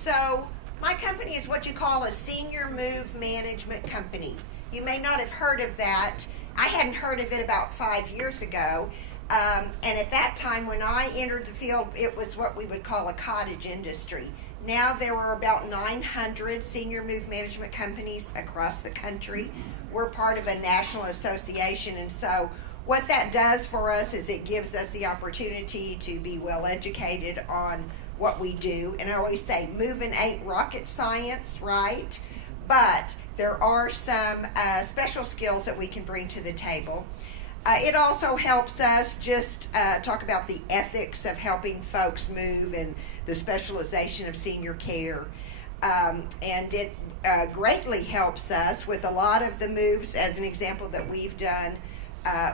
So my company is what you call a senior move management company. You may not have heard of that. I hadn't heard of it about 5 years ago. And at that time, when I entered the field, it was what we would call a cottage industry. Now there were about 900 senior move management companies across the country. We're part of a national association, and so what that does for us is it gives us the opportunity to be well educated on what we do. And I always say, moving ain't rocket science, right? But there are some special skills that we can bring to the table. It also helps us just talk about the ethics of helping folks move and the specialization of senior care. And it greatly helps us with a lot of the moves, as an example, that we've done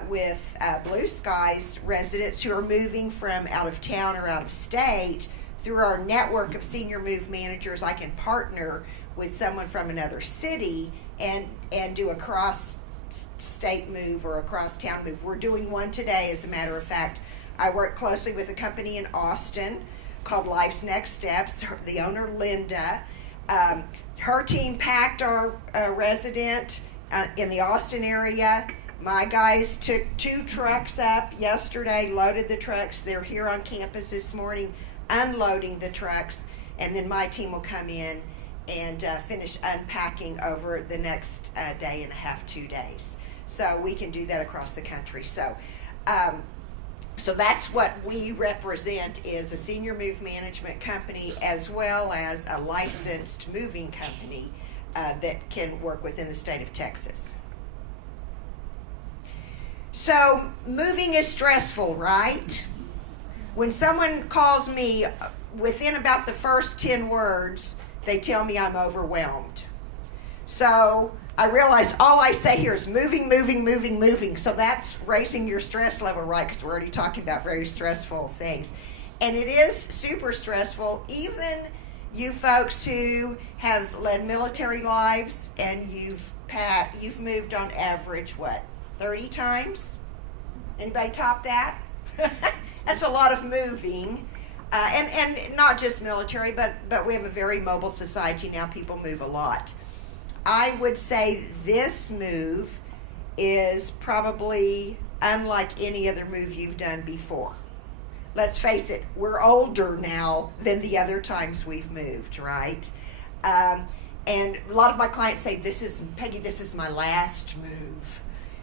with Blue Skies residents who are moving from out of town or out of state. Through our network of senior move managers, I can partner with someone from another city and do a cross-state move or a cross-town move. We're doing one today, as a matter of fact. I work closely with a company in Austin called Life's Next Steps. The owner, Linda, her team packed our resident in the Austin area. My guys took 2 trucks up yesterday, loaded the trucks. They're here on campus this morning, unloading the trucks, and then my team will come in and finish unpacking over the next day and a half, 2 days. So we can do that across the country. So that's what we represent, is a senior move management company as well as a licensed moving company that can work within the state of Texas. So moving is stressful, right? When someone calls me, within about the first 10 words, they tell me I'm overwhelmed. So I realized all I say here is moving, moving, moving, moving. So that's raising your stress level, right? Because we're already talking about very stressful things. And it is super stressful. Even you folks who have led military lives and you've moved on average, what, 30 times? Anybody top that? That's a lot of moving. And not just military, but we have a very mobile society now. People move a lot. I would say this move is probably unlike any other move you've done before. Let's face it, we're older now than the other times we've moved, right? And a lot of my clients say, Peggy, this is my last move.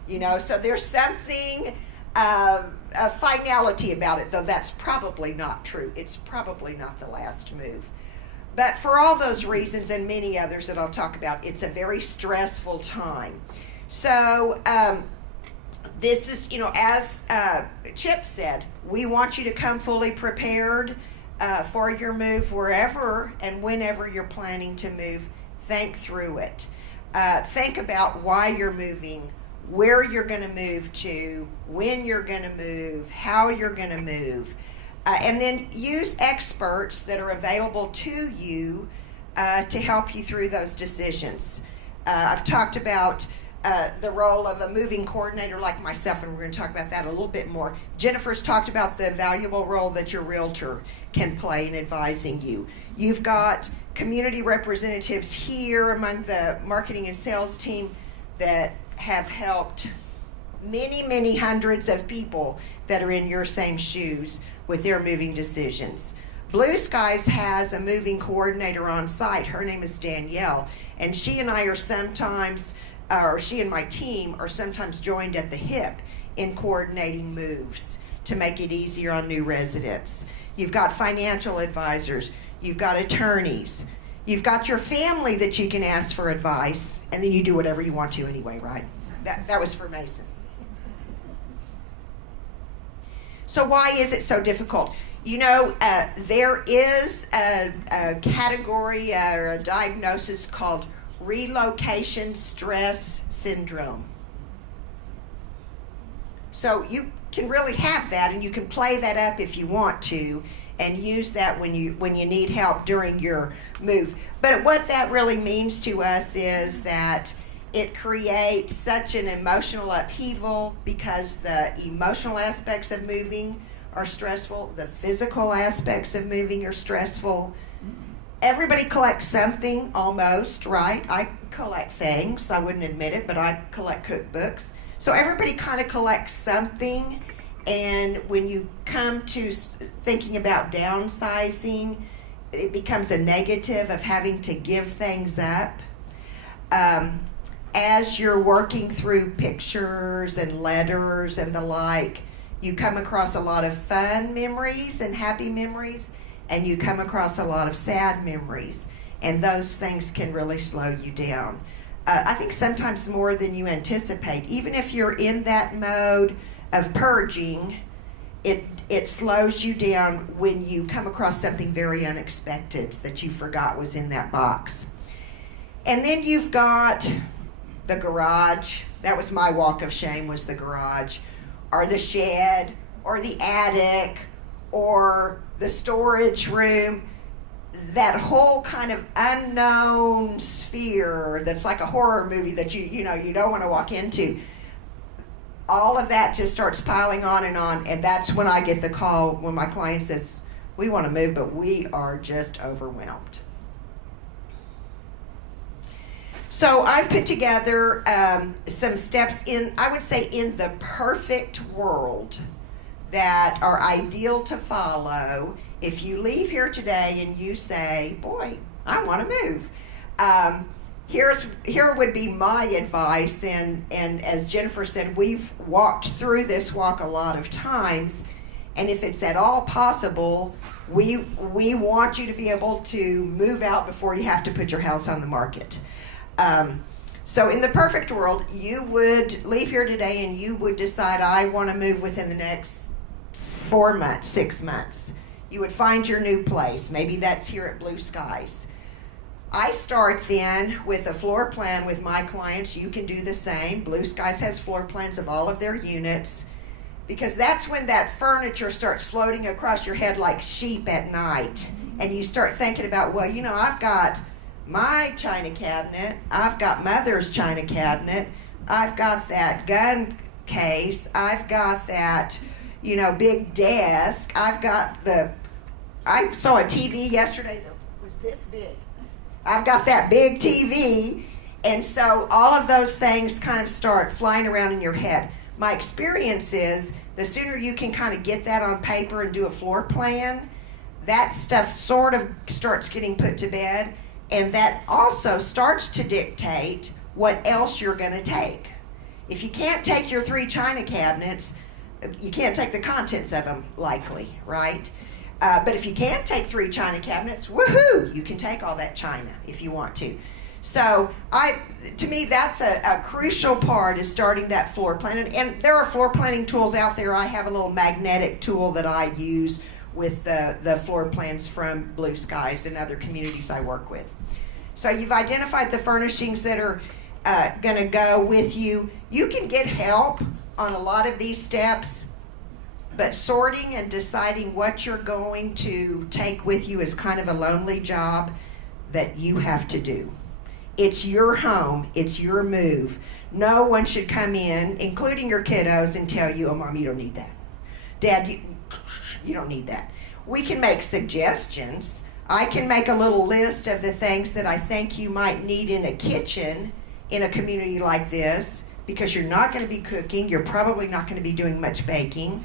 You know, so there's something, a finality about it, though that's probably not true. It's probably not the last move. But for all those reasons and many others that I'll talk about, it's a very stressful time. So this is, you know, as Chip said, we want you to come fully prepared for your move wherever and whenever you're planning to move. Think through it. Think about why you're moving, where you're going to move to, when you're going to move, how you're going to move. And then use experts that are available to you to help you through those decisions. I've talked about the role of a moving coordinator like myself, and we're going to talk about that a little bit more. Jennifer's talked about the valuable role that your realtor can play in advising you. You've got community representatives here among the marketing and sales team that have helped many, many hundreds of people that are in your same shoes with their moving decisions. Blue Skies has a moving coordinator on site. Her name is Danielle, and she and I are sometimes, or she and my team are sometimes joined at the hip in coordinating moves to make it easier on new residents. You've got financial advisors, you've got attorneys, you've got your family that you can ask for advice, and then you do whatever you want to anyway, right? That was for Mason. So why is it so difficult? You know, there is a category or a diagnosis called relocation stress syndrome. So you can really have that, and you can play that up if you want to, and use that when you need help during your move. But what that really means to us is that it creates such an emotional upheaval because the emotional aspects of moving are stressful, the physical aspects of moving are stressful, everybody collects something almost, right? I collect things. I wouldn't admit it, but I collect cookbooks. So everybody kind of collects something. And when you come to thinking about downsizing, it becomes a negative of having to give things up. As you're working through pictures and letters and the like, you come across a lot of fun memories and happy memories, and you come across a lot of sad memories. And those things can really slow you down. I think sometimes more than you anticipate. Even if you're in that mode of purging, it slows you down when you come across something very unexpected that you forgot was in that box. And then you've got the garage. That was my walk of shame, was the garage, or the shed, or the attic, or the storage room. That whole kind of unknown sphere that's like a horror movie that you don't want to walk into. All of that just starts piling on, and that's when I get the call when my client says, we want to move, but we are just overwhelmed. So I've put together some steps I would say in the perfect world that are ideal to follow. If you leave here today and you say, boy, I want to move, here would be my advice, and as Jennifer said, we've walked through this walk a lot of times, and if it's at all possible, we want you to be able to move out before you have to put your house on the market. So in the perfect world, you would leave here today and you would decide, I want to move within the next 4 months, 6 months. You would find your new place. Maybe that's here at Blue Skies. I start then with a floor plan with my clients. You can do the same. Blue Skies has floor plans of all of their units, because that's when that furniture starts floating across your head like sheep at night. And you start thinking about, well, I've got my china cabinet, I've got Mother's china cabinet, I've got that gun case, I've got that, big desk, I saw a TV yesterday that was this big. I've got that big TV, and so all of those things kind of start flying around in your head. My experience is the sooner you can kind of get that on paper and do a floor plan, that stuff sort of starts getting put to bed, and that also starts to dictate what else you're going to take. If you can't take your 3 china cabinets, you can't take the contents of them, likely, right? But if you can take 3 china cabinets, woohoo, you can take all that china if you want to. So to me, that's a crucial part, is starting that floor plan. And there are floor planning tools out there. I have a little magnetic tool that I use with the floor plans from Blue Skies and other communities I work with. So you've identified the furnishings that are going to go with you. You can get help on a lot of these steps, but sorting and deciding what you're going to take with you is kind of a lonely job that you have to do. It's your home. It's your move. No one should come in, including your kiddos, and tell you, oh, Mom, you don't need that. Dad, you don't need that. We can make suggestions. I can make a little list of the things that I think you might need in a kitchen in a community like this, because you're not going to be cooking. You're probably not going to be doing much baking.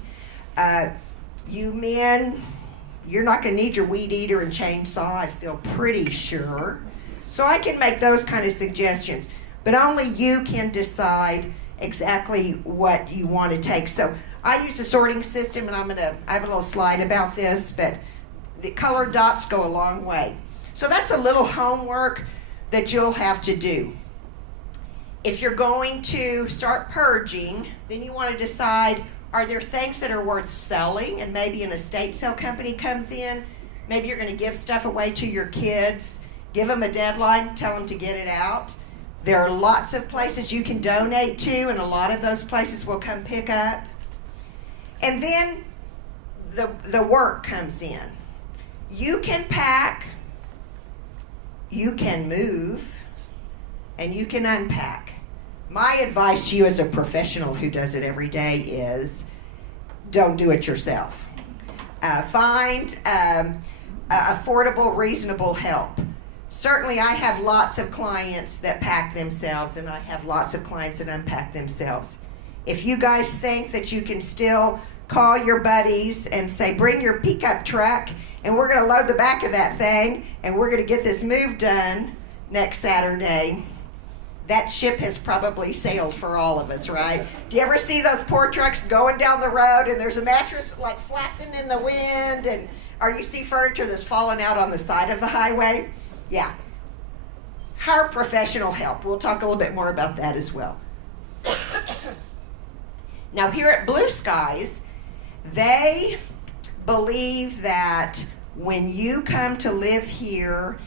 You men, you're not going to need your weed eater and chainsaw, I feel pretty sure. So I can make those kind of suggestions, but only you can decide exactly what you want to take. So I use a sorting system, and I have a little slide about this, but the colored dots go a long way. So that's a little homework that you'll have to do. If you're going to start purging, then you want to decide, are there things that are worth selling? And maybe an estate sale company comes in. Maybe you're going to give stuff away to your kids. Give them a deadline, tell them to get it out. There are lots of places you can donate to, and a lot of those places will come pick up. And then the work comes in. You can pack, you can move, and you can unpack. My advice to you as a professional who does it every day is, don't do it yourself. Find affordable, reasonable help. Certainly, I have lots of clients that pack themselves, and I have lots of clients that unpack themselves. If you guys think that you can still call your buddies and say, bring your pickup truck, and we're going to load the back of that thing, and we're going to get this move done next Saturday, that ship has probably sailed for all of us, right? Do you ever see those poor trucks going down the road, and there's a mattress like flapping in the wind, or you see furniture that's fallen out on the side of the highway? Yeah. Hire professional help. We'll talk a little bit more about that as well. Now, here at Blue Skies, they believe that when you come to live here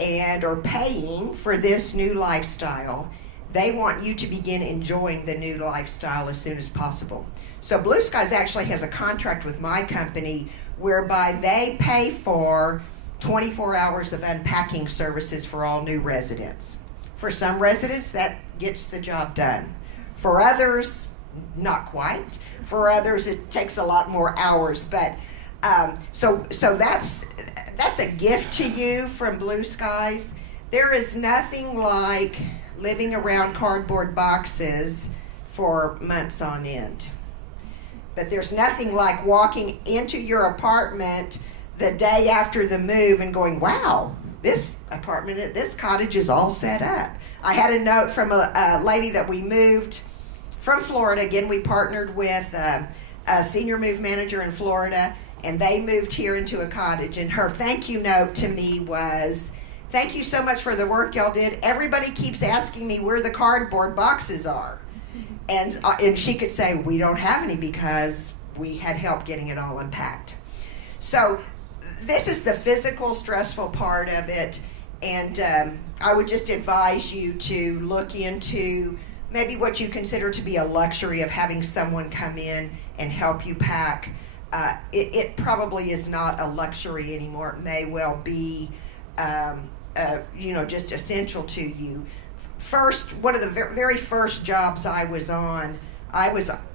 and are paying for this new lifestyle, they want you to begin enjoying the new lifestyle as soon as possible. So Blue Skies actually has a contract with my company whereby they pay for 24 hours of unpacking services for all new residents. For some residents, that gets the job done. For others, not quite. For others, it takes a lot more hours. But so that's a gift to you from Blue Skies. There is nothing like living around cardboard boxes for months on end. But there's nothing like walking into your apartment the day after the move and going, wow, this apartment, this cottage is all set up. I had a note from a lady that we moved from Florida. Again, we partnered with a senior move manager in Florida, and they moved here into a cottage. And her thank you note to me was, thank you so much for the work y'all did. Everybody keeps asking me where the cardboard boxes are. And she could say, we don't have any because we had help getting it all unpacked. So this is the physical, stressful part of it, and I would just advise you to look into maybe what you consider to be a luxury of having someone come in and help you pack. It probably is not a luxury anymore. It may well be, just essential to you. First, one of the very first jobs I was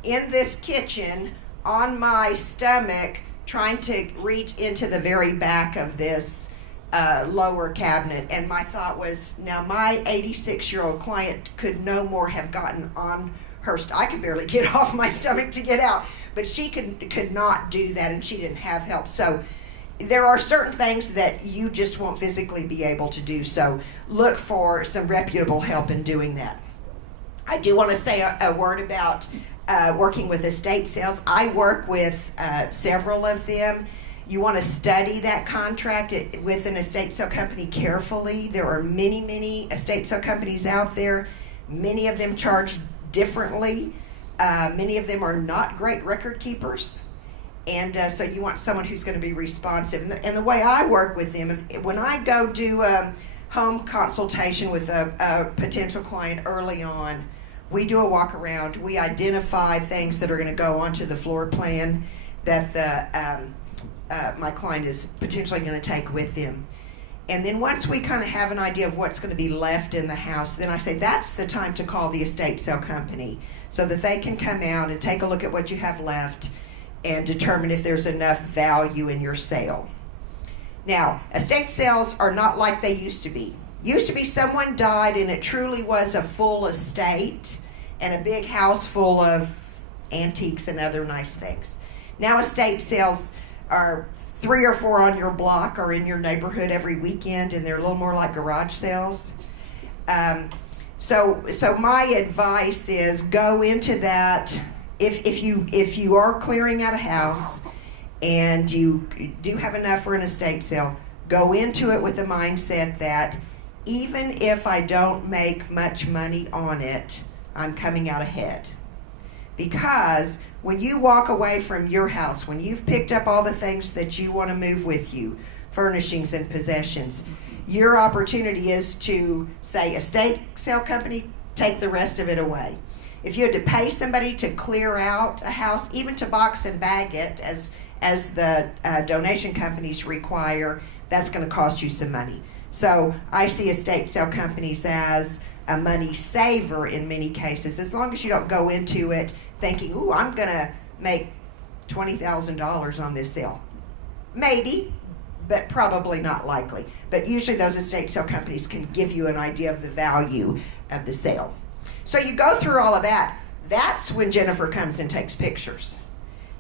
in this kitchen on my stomach, trying to reach into the very back of this lower cabinet. And my thought was, now my 86-year-old client could no more have gotten on her, I could barely get off my stomach to get out, but she could not do that, and she didn't have help. So there are certain things that you just won't physically be able to do. So look for some reputable help in doing that. I do want to say a word about working with estate sales. I work with several of them. You want to study that contract with an estate sale company carefully. There are many, many estate sale companies out there. Many of them charge differently. Many of them are not great record keepers. And so you want someone who's going to be responsive. And the way I work with them, when I go do a home consultation with a potential client early on, we do a walk around. We identify things that are going to go onto the floor plan that my client is potentially going to take with them. And then once we kind of have an idea of what's going to be left in the house, then I say that's the time to call the estate sale company so that they can come out and take a look at what you have left and determine if there's enough value in your sale. Now, estate sales are not like they used to be. Used to be someone died and it truly was a full estate and a big house full of antiques and other nice things. Now estate sales are 3 or 4 on your block or in your neighborhood every weekend, and they're a little more like garage sales. So my advice is go into that. If you are clearing out a house and you do have enough for an estate sale, go into it with the mindset that even if I don't make much money on it, I'm coming out ahead. Because when you walk away from your house, when you've picked up all the things that you want to move with you, furnishings and possessions, your opportunity is to say, estate sale company, take the rest of it away. If you had to pay somebody to clear out a house, even to box and bag it, as the donation companies require, that's going to cost you some money. So I see estate sale companies as a money saver in many cases, as long as you don't go into it thinking, ooh, I'm going to make $20,000 on this sale. Maybe, but probably not likely. But usually those estate sale companies can give you an idea of the value of the sale. So you go through all of that. That's when Jennifer comes and takes pictures.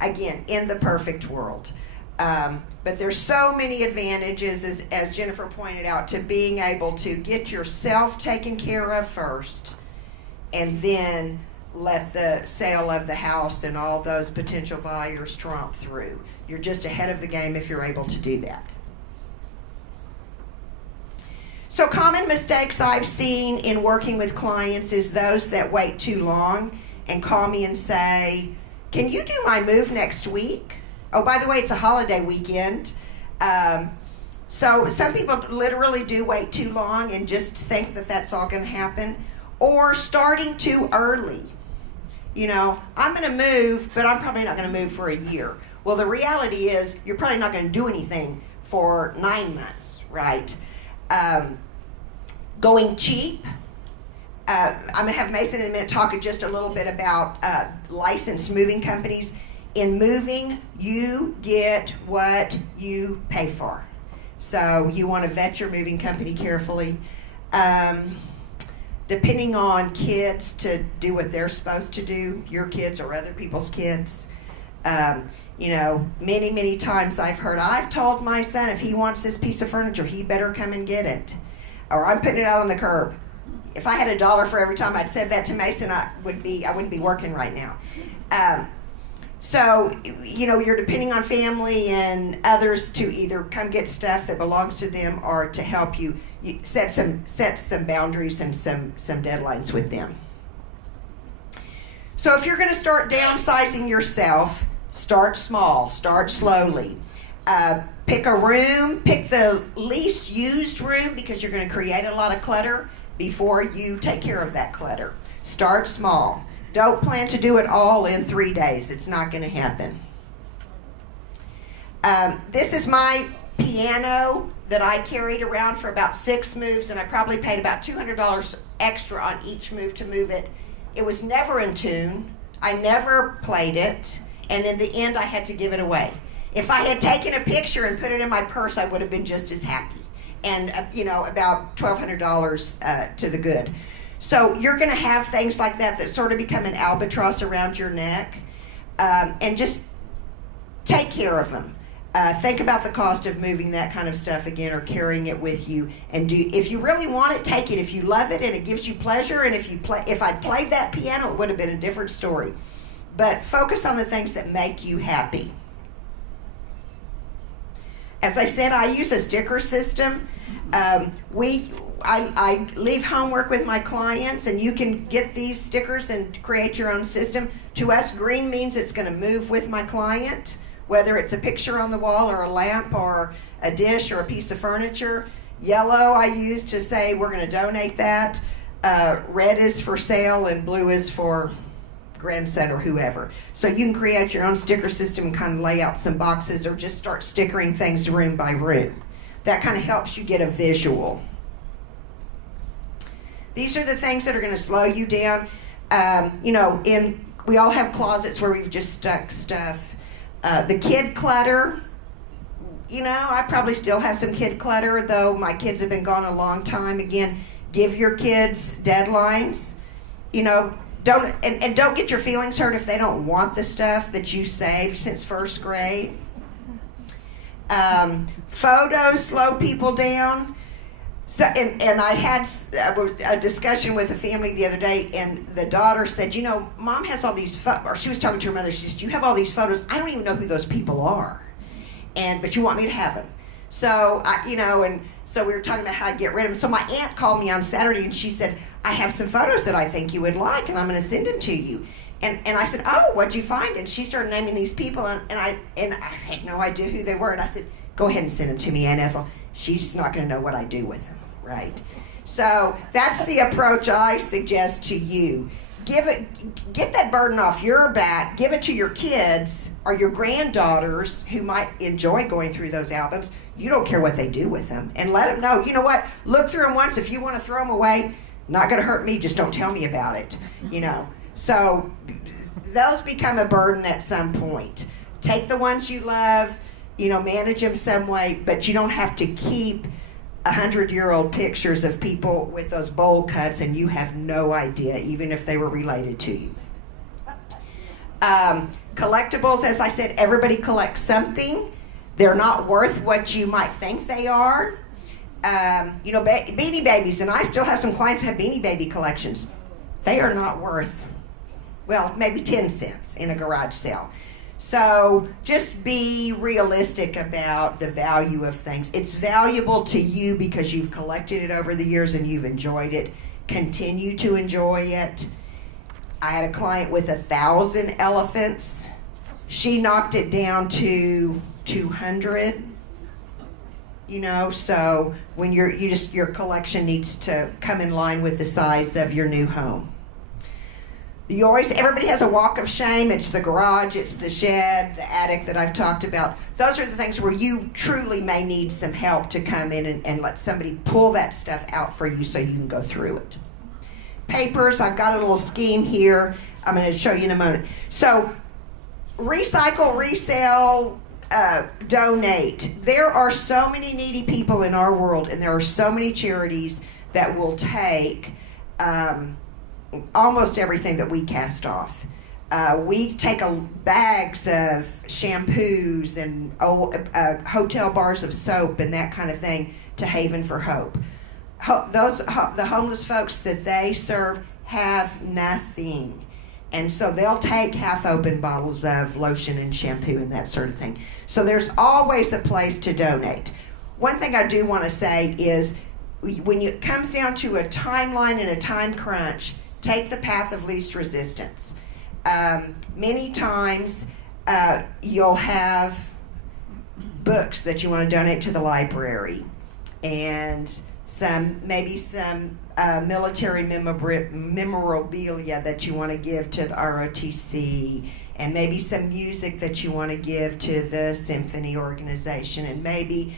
Again, in the perfect world. But there's so many advantages, as Jennifer pointed out, to being able to get yourself taken care of first, and then let the sale of the house and all those potential buyers tromp through. You're just ahead of the game if you're able to do that. So common mistakes I've seen in working with clients is those that wait too long and call me and say, can you do my move next week? Oh, by the way, it's a holiday weekend. So some people literally do wait too long and just think that that's all going to happen. Or starting too early. You know, I'm going to move, but I'm probably not going to move for a year. Well, the reality is you're probably not going to do anything for 9 months, right? Going cheap. I'm going to have Mason in a minute talk just a little bit about licensed moving companies. In moving, you get what you pay for. So you want to vet your moving company carefully. Depending on kids to do what they're supposed to do, your kids or other people's kids. You know, many, many times I've told my son if he wants this piece of furniture, he better come and get it. Or I'm putting it out on the curb. If I had $1 for every time I'd said that to Mason, I wouldn't be working right now. So, you know, you're depending on family and others to either come get stuff that belongs to them or to help you set some boundaries and some deadlines with them. So if you're going to start downsizing yourself, start small, start slowly. Pick a room, pick the least used room because you're going to create a lot of clutter before you take care of that clutter. Start small. Don't plan to do it all in 3 days. It's not going to happen. This is my piano that I carried around for about 6 moves, and I probably paid about $200 extra on each move to move it. It was never in tune. I never played it, and in the end, I had to give it away. If I had taken a picture and put it in my purse, I would have been just as happy. And, about $1,200 to the good. So you're going to have things like that sort of become an albatross around your neck, and just take care of them. Think about the cost of moving that kind of stuff again, or carrying it with you. And if you really want it, take it. If you love it and it gives you pleasure, and if I'd played that piano, it would have been a different story. But focus on the things that make you happy. As I said, I use a sticker system. I leave homework with my clients, and you can get these stickers and create your own system. To us, green means it's going to move with my client, whether it's a picture on the wall or a lamp or a dish or a piece of furniture. Yellow I use to say we're going to donate that. Red is for sale, and blue is for grandson or whoever. So you can create your own sticker system and kind of lay out some boxes, or just start stickering things room by room. That kind of helps you get a visual. These are the things that are going to slow you down. We all have closets where we've just stuck stuff. The kid clutter, I probably still have some kid clutter, though my kids have been gone a long time. Again, give your kids deadlines. Don't get your feelings hurt if they don't want the stuff that you saved since first grade. Photos slow people down. So, and I had a discussion with a family the other day, and the daughter said, Mom has all these photos, or she was talking to her mother, she says, you have all these photos, I don't even know who those people are, but you want me to have them. So, and so we were talking about how to get rid of them. So my aunt called me on Saturday, and she said, I have some photos that I think you would like, and I'm going to send them to you. And I said, oh, what'd you find? And she started naming these people, and I had no idea who they were, and I said, go ahead and send them to me, Aunt Ethel. She's not going to know what I do with them. Right. So that's the approach I suggest to you. Get that burden off your back, give it to your kids or your granddaughters who might enjoy going through those albums. You don't care what they do with them. And let them know, look through them once. If you want to throw them away, not going to hurt me, just don't tell me about it. So those become a burden at some point. Take the ones you love, manage them some way, but you don't have to keep 100-year-old pictures of people with those bowl cuts and you have no idea, even if they were related to you. Collectibles, as I said, everybody collects something. They're not worth what you might think they are. Beanie Babies, and I still have some clients that have Beanie Baby collections. They are not worth, well, maybe 10 cents in a garage sale. So just be realistic about the value of things. It's valuable to you because you've collected it over the years and you've enjoyed it. Continue to enjoy it. I had a client with 1,000 elephants. She knocked it down to 200. So when your collection needs to come in line with the size of your new home. Everybody has a walk of shame. It's the garage, it's the shed, the attic that I've talked about. Those are the things where you truly may need some help to come in and let somebody pull that stuff out for you so you can go through it. Papers, I've got a little scheme here. I'm going to show you in a moment. So recycle, resell, donate. There are so many needy people in our world, and there are so many charities that will take almost everything that we cast off. We take bags of shampoos and hotel bars of soap and that kind of thing to Haven for Hope. The homeless folks that they serve have nothing. And so they'll take half-open bottles of lotion and shampoo and that sort of thing. So there's always a place to donate. One thing I do want to say is when it comes down to a timeline and a time crunch, take the path of least resistance. Many times you'll have books that you want to donate to the library and maybe some military memorabilia that you want to give to the ROTC, and maybe some music that you want to give to the symphony organization, and maybe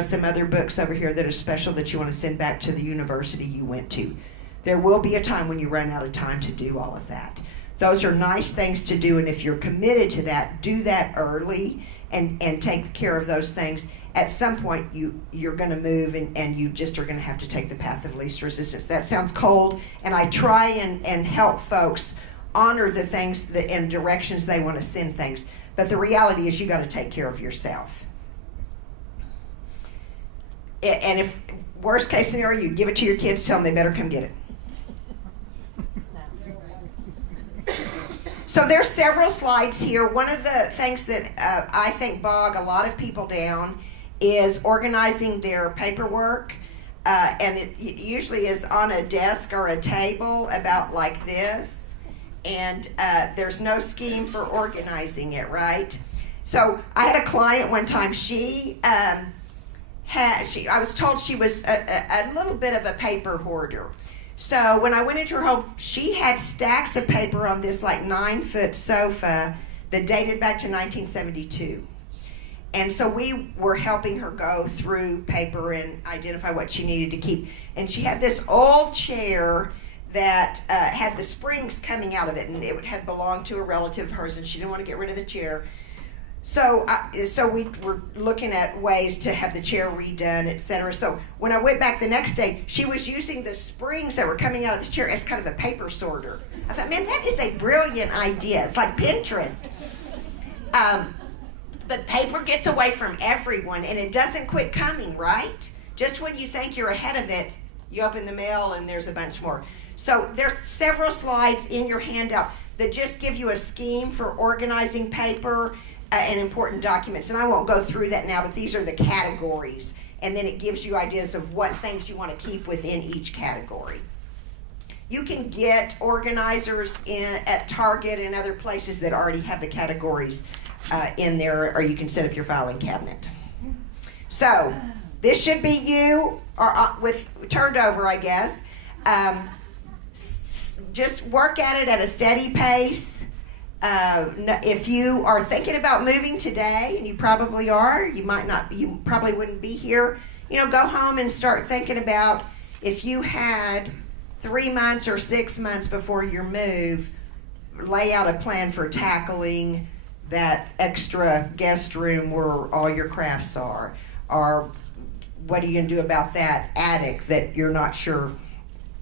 some other books over here that are special that you want to send back to the university you went to. There will be a time when you run out of time to do all of that. Those are nice things to do, and if you're committed to that, do that early and take care of those things. At some point, you're going to move, and you just are going to have to take the path of least resistance. That sounds cold, and I try and help folks honor the things and directions they want to send things. But the reality is you got to take care of yourself. And if worst case scenario, you give it to your kids, tell them they better come get it. So there's several slides here. One of the things that I think bog a lot of people down is organizing their paperwork, and it usually is on a desk or a table about like this, and there's no scheme for organizing it, right? So I had a client one time. I was told she was a little bit of a paper hoarder. So when I went into her home, she had stacks of paper on this like 9-foot sofa that dated back to 1972. And so we were helping her go through paper and identify what she needed to keep. And she had this old chair that had the springs coming out of it, and it had belonged to a relative of hers, and she didn't want to get rid of the chair. So we were looking at ways to have the chair redone, etc. So when I went back the next day, she was using the springs that were coming out of the chair as kind of a paper sorter. I thought, man, that is a brilliant idea. It's like Pinterest. But paper gets away from everyone, and it doesn't quit coming, right? Just when you think you're ahead of it, you open the mail and there's a bunch more. So there's several slides in your handout that just give you a scheme for organizing paper and important documents. And I won't go through that now, but these are the categories. And then it gives you ideas of what things you want to keep within each category. You can get organizers at Target and other places that already have the categories in there, or you can set up your filing cabinet. So this should be you, or with turned over, I guess. Just work at it at a steady pace. If you are thinking about moving today, and you probably are, you probably wouldn't be here, go home and start thinking about if you had 3 months or 6 months before your move, lay out a plan for tackling that extra guest room where all your crafts are? Or what are you going to do about that attic that you're not sure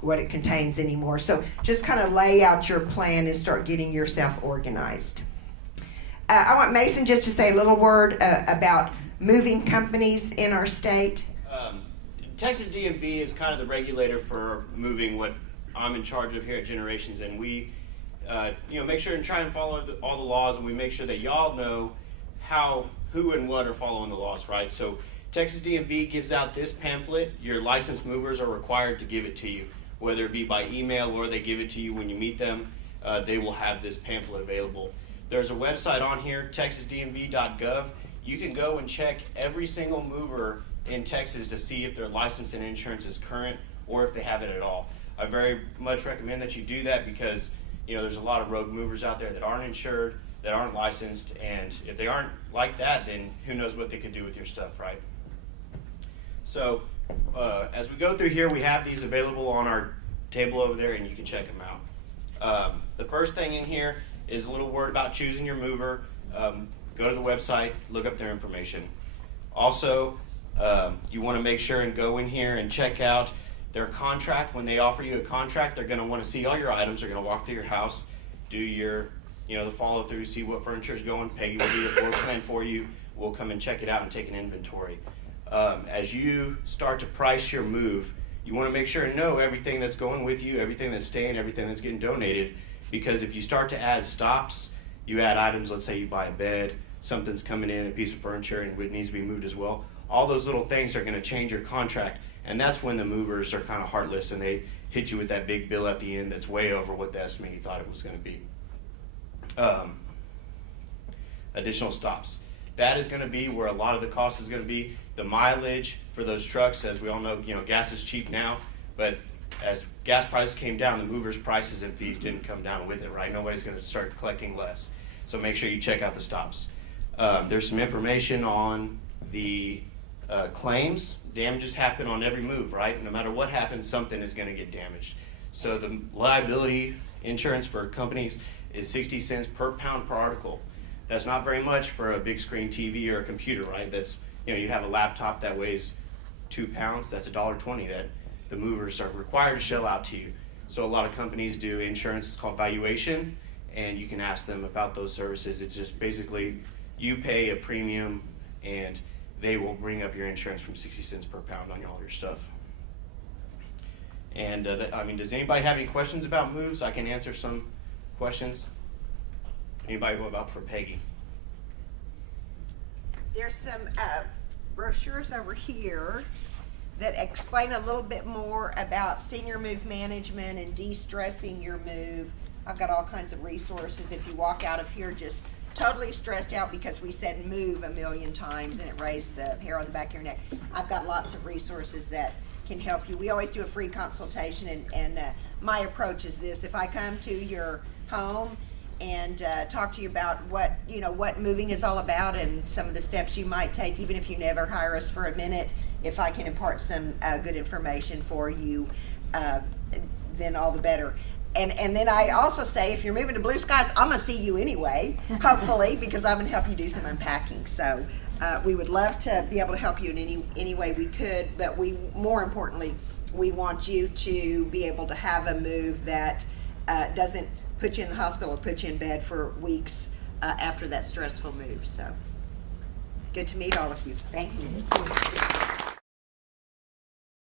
what it contains anymore? So just kind of lay out your plan and start getting yourself organized. I want Mason just to say a little word about moving companies in our state. Texas DMV is kind of the regulator for moving, what I'm in charge of here at Generations, and we make sure and try and follow all the laws, and we make sure that y'all know who and what are following the laws, right? So Texas DMV gives out this pamphlet. Your licensed movers are required to give it to you, whether it be by email or they give it to you when you meet them. They will have this pamphlet available. There's a website on here, texasdmv.gov. You can go and check every single mover in Texas to see if their license and insurance is current or if they have it at all. I very much recommend that you do that because there's a lot of rogue movers out there that aren't insured, that aren't licensed, and if they aren't like that, then who knows what they could do with your stuff, right? So as we go through here, we have these available on our table over there, and you can check them out. The first thing in here is a little word about choosing your mover. Go to the website, look up their information. Also, you want to make sure and go in here and check out their contract. When they offer you a contract, they're going to want to see all your items. They're going to walk through your house, do your, the follow through, see what furniture is going. Peggy will do the floor plan for you. We'll come and check it out and take an inventory. As you start to price your move, you want to make sure and know everything that's going with you, everything that's staying, everything that's getting donated. Because if you start to add stops, you add items, let's say you buy a bed, something's coming in, a piece of furniture, and it needs to be moved as well. All those little things are going to change your contract, and that's when the movers are kind of heartless and they hit you with that big bill at the end that's way over what the estimate you thought it was going to be. Additional stops. That is going to be where a lot of the cost is going to be. The mileage for those trucks, as we all know, gas is cheap now, but as gas prices came down, the movers' prices and fees didn't come down with it, right? Nobody's going to start collecting less. So make sure you check out the stops. There's some information on the claims. Damages happen on every move, right? No matter what happens, something is going to get damaged. So the liability insurance for companies is 60 cents per pound per article. That's not very much for a big screen TV or a computer, right? That's, you have a laptop that weighs 2 pounds, that's $1.20 that the movers are required to shell out to you. So a lot of companies do insurance, it's called valuation, and you can ask them about those services. It's just basically you pay a premium and they will bring up your insurance from 60 cents per pound on all your stuff. And does anybody have any questions about moves? I can answer some questions. Anybody? What about for Peggy? There's some brochures over here that explain a little bit more about senior move management and de-stressing your move. I've got all kinds of resources. If you walk out of here just totally stressed out because we said move a million times and it raised the hair on the back of your neck, I've got lots of resources that can help you. We always do a free consultation, and my approach is this: if I come to your home and talk to you about what moving is all about and some of the steps you might take, even if you never hire us for a minute, if I can impart some good information for you, then all the better. And then I also say, if you're moving to Blue Skies, I'm gonna see you anyway, hopefully, because I'm gonna help you do some unpacking. So we would love to be able to help you in any way we could, but more importantly, we want you to be able to have a move that doesn't put you in the hospital or put you in bed for weeks after that stressful move. So good to meet all of you. Thank you.